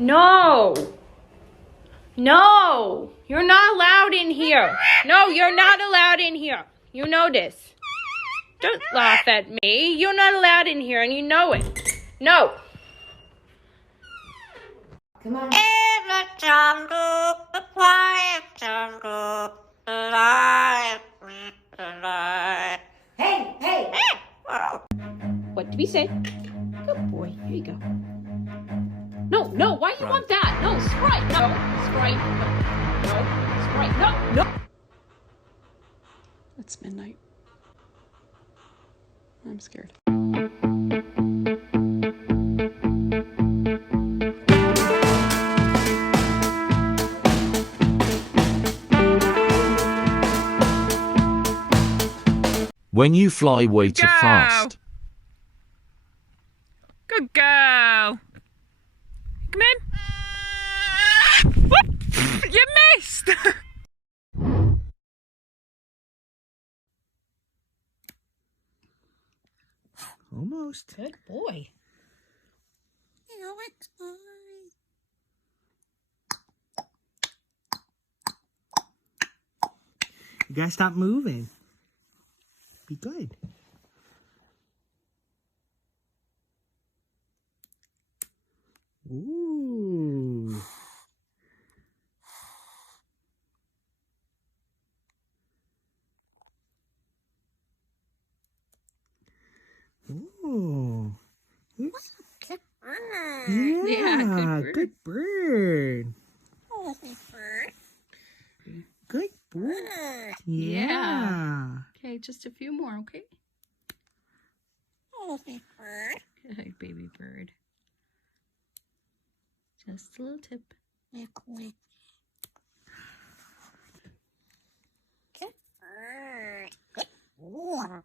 No. No. You're not allowed in here. No, you're not allowed in here. You know this. Don't laugh at me. You're not allowed in here and you know it. No. Come on. In the jungle, the quiet jungle, alive tonight. Hey, hey. What did we say? Good boy. Here you go. No. Why do you want that? No, Sprite. No, Sprite. No, Sprite. No. It's midnight. I'm scared. When you fly way too fast. Good girl. Come in. Whoop! You missed. Almost. Good boy. You gotta stop moving. Be good. Ooh. Ooh. Good bird. Yeah, good bird. Good bird. Yeah. Okay, just a few more, okay? Good bird. Good baby bird. Just a little tip. Good bird. Good bird.